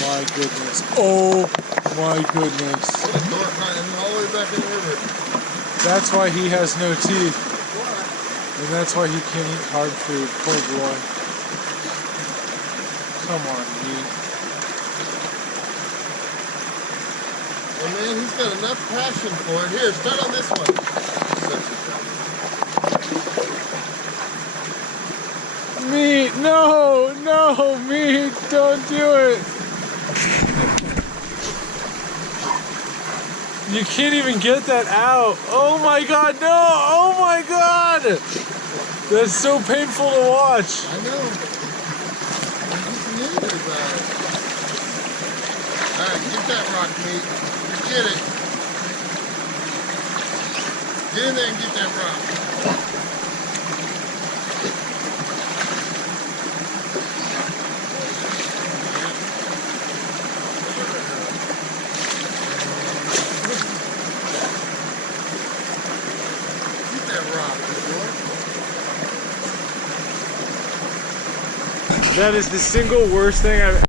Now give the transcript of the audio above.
my goodness. Oh my goodness. All the way back in the river. That's why he has no teeth. And that's why he can't eat hard food. Poor boy. Come on, me. Well, man, he's got enough passion for it. Here, start on this one. Meat, no, no, meat, don't do it. You can't even get that out. Oh my God, no, oh my God. That's so painful to watch. I know. I'm just muted about it. Alright, get that rock, meat. Get it. Get in there and get that rock. That is the single worst thing I've